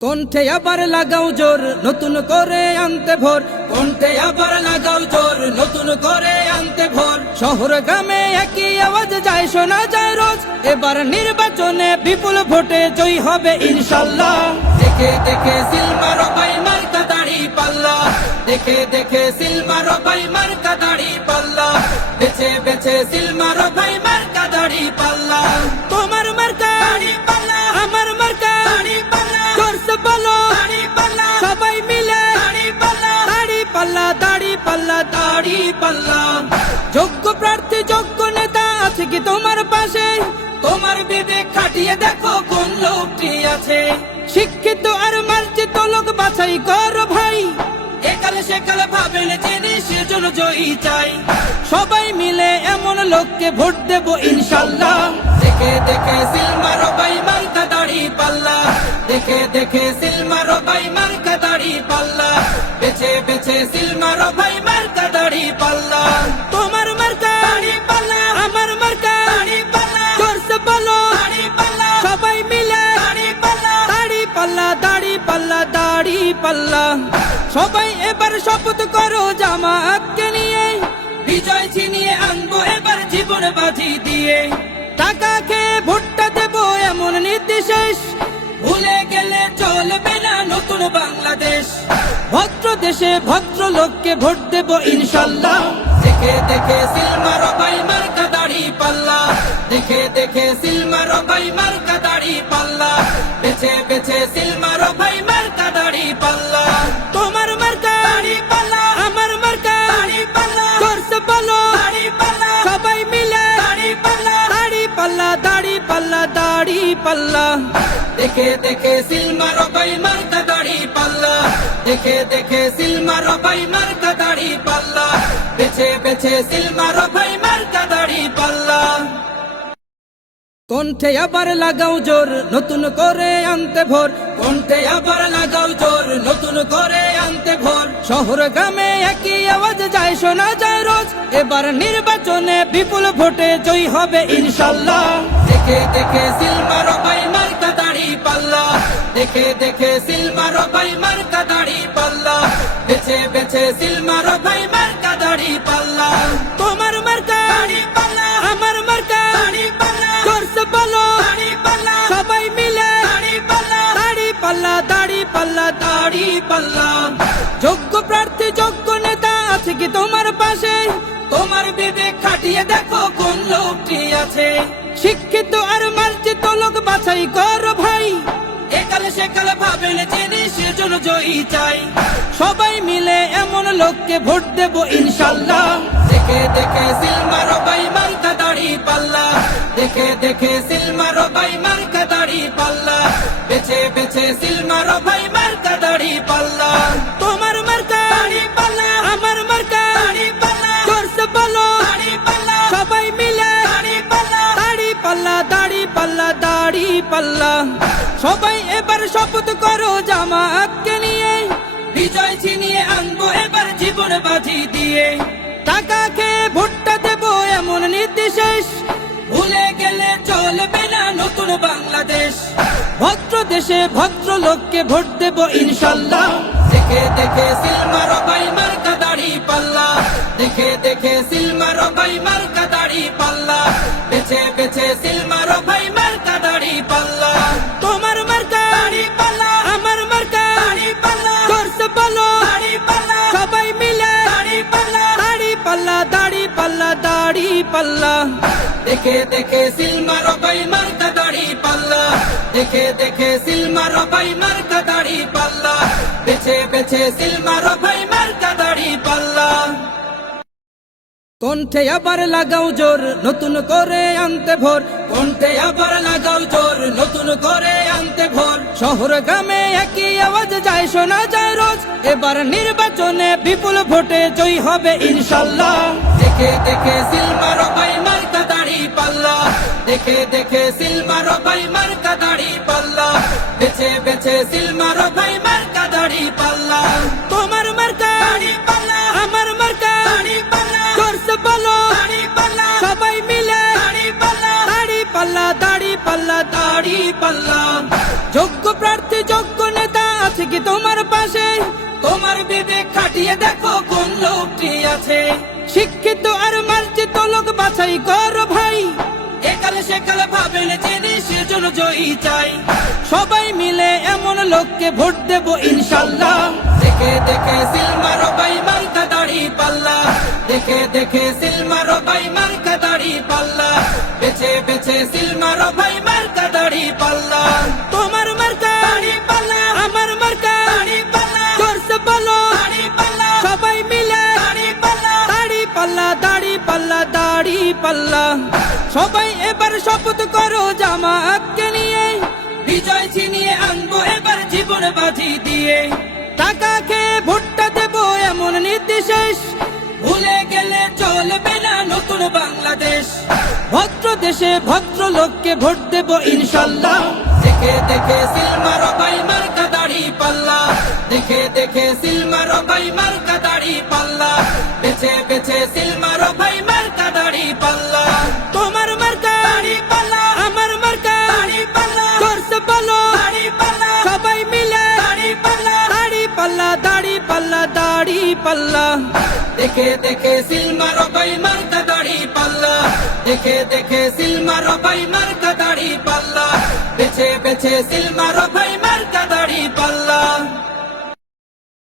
কণ্ঠে আবার লাগাও জোর নতুন করে আনতে ভোর, কণ্ঠে আবার লাগাও জোর নতুন করে আনতে ভোর। শহর গ্রামে একই আওয়াজ যায় শোনা যায় রোজ, এবার নির্বাচনে বিপুল ভোটে জয়ী হবে ইনশাল্লাহ। দেখে দেখে সিল মারো ভাই মার্কা দাড়ি পাল্লা, দেখে দেখে সিল মারো ভাই মার্কা দাড়ি পাল্লা, বেছে বেছে সিল মারো ভাই মার্কা দাড়ি পাল্লা। তোমার মার্কা দাড়ি পাল্লা, আমার মার্কা দাড়ি পাল্লা, জোরসে বলো দাড়ি পাল্লা, সবাই মিলে দাড়ি পাল্লা, দাড়ি পাল্লা, দাড়ি পাল্লা, দাড়ি পাল্লা। যোগ্য প্রার্থী যোগ্য নেতা আছে কি তোমার পাশে? তোমার বিবেক খাটিয়ে দেখো কোন লোকটি আছে। শিক্ষিত আর মার্জিত লোক বাছাই করো ভাই, একালে সেকালে ভাবেন জেনে সেজন্য জয়ী চাই। সবাই মিলে এমন লোককে ভোট দেব ইনশাল্লাহ। দেখে দেখে সিল মারো ভাই মার্কা দাড়ি পাল্লা, দেখে দেখে সিল মারো ভাই মার্কা দাড়ি পাল্লা, বেছে বেছে সিল মারো ভাই মার্কা দাড়ি পাল্লা। তোমার মার্কা দাড়ি পাল্লা, আমার মার্কা দাড়ি পাল্লা, জোরসে বলো দাড়ি পাল্লা, সবাই মিলে দাড়ি পাল্লা, দাড়ি পাল্লা, দাড়ি পাল্লা, দাড়ি পাল্লা। সবাই এবার শপথ করো জামাতকে নিয়ে, বিজয় ছিনিয়ে আনবো এবার জীবন বাজি দিয়ে। টাকা খেয়ে ভোটটা দেবো এমন নীতি শেষ, ভুলে গেলে চলবে না নতুন বাংলাদেশ। ভদ্র দেশে ভদ্র লোককে ভোট দেবো ইনশাল্লাহ। দেখে দেখে সিল মারো ভাই মার্কা দাড়ি পাল্লা, দেখে দেখে সিল মারো ভাই মার্কা দাড়ি পাল্লা, বেছে বেছে সিল মারো ভাই মার্কা দাড়ি পাল্লা। তোমার মার্কা দাড়ি পাল্লা, আমার মার্কা দাড়ি পাল্লা, জোরসে বলো দাড়ি পাল্লা, সবাই মিলে দাড়ি পাল্লা, দাড়ি পাল্লা, দাড়ি পাল্লা, দাড়ি পাল্লা। দেখে দেখে সিল মারো ভাই মার্কা দাড়ি পাল্লা, দেখে দেখে সিল মারো ভাই মার্কা দাড়ি পাল্লা, বেছে বেছে সিল মারো ভাই মার্কা দাড়ি পাল্লা। কণ্ঠে আবার লাগাও জোর নতুন করে আনতে ভোর, কণ্ঠে আবার লাগাও জোর নতুন করে আনতে ভোর। শহর গ্রামে একই আওয়াজ যায় শোনা যায় রোজ, এবার নির্বাচনে বিপুল ভোটে জয়ী হবে ইনশাল্লাহ। দেখে দেখে সিল মারো ভাই মার্কা দাড়ি পাল্লা, দেখে দেখে সিল মারো ভাই মার্কা দাড়ি পাল্লা, বেছে বেছে সিল মারো ভাই মার্কা দাড়ি পাল্লা। তোমার মার্কা দাড়ি পাল্লা, আমার মার্কা দাড়ি পাল্লা, জোরসে বলো দাড়ি পাল্লা, সবাই মিলে দাড়ি পাল্লা, দাড়ি পাল্লা, দাড়ি পাল্লা, দাড়ি পাল্লা। যোগ্য প্রার্থী যোগ্য নেতা আছে কি তোমার পাশে? তোমার বিবেক খাটিয়ে দেখো কোন লোকটি আছে। শিক্ষিত আর মার্জিত লোক বাছাই করো ভাই, একালে সেকালে ভাবেন জেনে সেজন্য জয়ী চাই। সবাই মিলে এমন লোককে ভোট দেব ইনশাল্লাহ। দেখে দেখে সিল মারো ভাই মার্কা দাড়ি পাল্লা, দেখে দেখে সিল মারো ভাই মার্কা দাড়ি পাল্লা, বেছে বেছে সিল মারো ভাই মার্কা দাড়ি পাল্লা। তোমার মার্কা দাড়ি পাল্লা, আমার মার্কা দাড়ি পাল্লা, জোরসে বলো দাড়ি পাল্লা, সবাই মিলে দাড়ি পাল্লা, দাড়ি পাল্লা, দাড়ি পাল্লা, দাড়ি পাল্লা। সবাই এবার শপথ করো জামাতকে নিয়ে, বিজয় ছিনিয়ে আনবো এবার জীবন বাজি দিয়ে। টাকা খেয়ে ভোটটা দেবো এমন নীতি শেষ, ভুলে গেলে চলবে না নতুন বাংলাদেশ। ভদ্র দেশে ভদ্র লোককে ভোট দেবো ইনশাল্লাহ। দেখে দেখে সিল মারো ভাই মার্কা দাড়ি পাল্লা, দেখে দেখে সিল মারো ভাই মার্কা দাড়ি পাল্লা, বেছে বেছে সিল মারো ভাই মার্কা দাড়ি পাল্লা। তোমার মার্কা দাড়ি পাল্লা, আমার মার্কা দাড়ি পাল্লা, জোরসে বলো দাড়ি পাল্লা, সবাই মিলে দাড়ি পাল্লা, দাড়ি পাল্লা, দাড়ি পাল্লা, দাড়ি পাল্লা। দেখে দেখে সিল মারো ভাই মার্কা দাড়ি পাল্লা, দেখে দেখে সিল মারো ভাই মার্কা দাড়ি পাল্লা, বেছে বেছে সিল মারো ভাই মার্কা দাড়ি পাল্লা। কণ্ঠে আবার লাগাও জোর নতুন করে আনতে ভোর, কণ্ঠে আবার লাগাও জোর নতুন করে আনতে ভোর। শহর গ্রামে একই আওয়াজ যায় শোনা যায় রোজ, এবার নির্বাচনে বিপুল ভোটে জয়ী হবে ইনশাল্লাহ। দেখে দেখে সিল মারো ভাই মার্কা দাড়ি পাল্লা, দেখে দেখে সিল মারো ভাই মার্কা দাড়ি পাল্লা, বেছে বেছে সিল মারো ভাই মার্কা দাড়ি পাল্লা। তোমার মার্কা দাড়ি পাল্লা, আমার মার্কা দাড়ি পাল্লা, জোরসে বলো দাড়ি পাল্লা, সবাই মিলে দাড়ি পাল্লা, দাড়ি পাল্লা, দাড়ি পাল্লা, দাড়ি পাল্লা। যোগ্য প্রার্থী যোগ্য নেতা বিবেক খাটিয়ে দেখো কোন লোকটি আছে। শিক্ষিত আর মার্জিত লোক বাছাই করো ভাই, একালে সেকালে ভাবেন জেনে সেজন্য জয়ী চাই। সবাই মিলে এমন লোককে ভোট দেব ইনশাল্লাহ। দেখে দেখে সিল মারো ভাই মার্কা দাড়ি পাল্লা, দেখে দেখে সিল মারো ভাই মার্কা দাড়ি পাল্লা, বেছে বেছে সিল মারো ভাই মার্কা দাড়ি পাল্লা। তোমার মার্কা দাড়ি পাল্লা, আমার মার্কা দাড়ি পাল্লা, জোরসে বলো দাড়ি পাল্লা, সবাই মিলে দাড়ি পাল্লা, দাড়ি পাল্লা, দাড়ি পাল্লা, দাড়ি পাল্লা। সবাই এবার শপথ করো জামাতকে নিয়ে, বিজয় ছিনিয়ে আনবো এবার জীবন বাজি দিয়ে। টাকা খেয়ে ভোটটা দেবো এমন নীতি শেষ, ভুলে গেলে চলবে না নতুন বাংলাদেশ। ভদ্র দেশে ভদ্র লোককে ভোট দেবো ইনশাল্লাহ। দেখে দেখে সিল মারো ভাই মার্কা দাড়ি পাল্লা, দেখে দেখে সিল মারো ভাই মার্কা দাড়ি পাল্লা, বেছে বেছে সিল মারো ভাই মার্কা দাড়ি পাল্লা। তোমার মার্কা দাড়ি পাল্লা, আমার মার্কা দাড়ি পাল্লা, জোরসে বলো দাড়ি পাল্লা, সবাই মিলে দাড়ি পাল্লা, দাড়ি পাল্লা, দাড়ি পাল্লা, দাড়ি পাল্লা। দেখে দেখে সিল মারো ভাই মার্কা দাড়ি পাল্লা, দেখে দেখে সিল মারো ভাই মার্কা দাড়ি পাল্লা, বেছে বেছে সিল মারো ভাই মার্কা দাড়ি পাল্লা।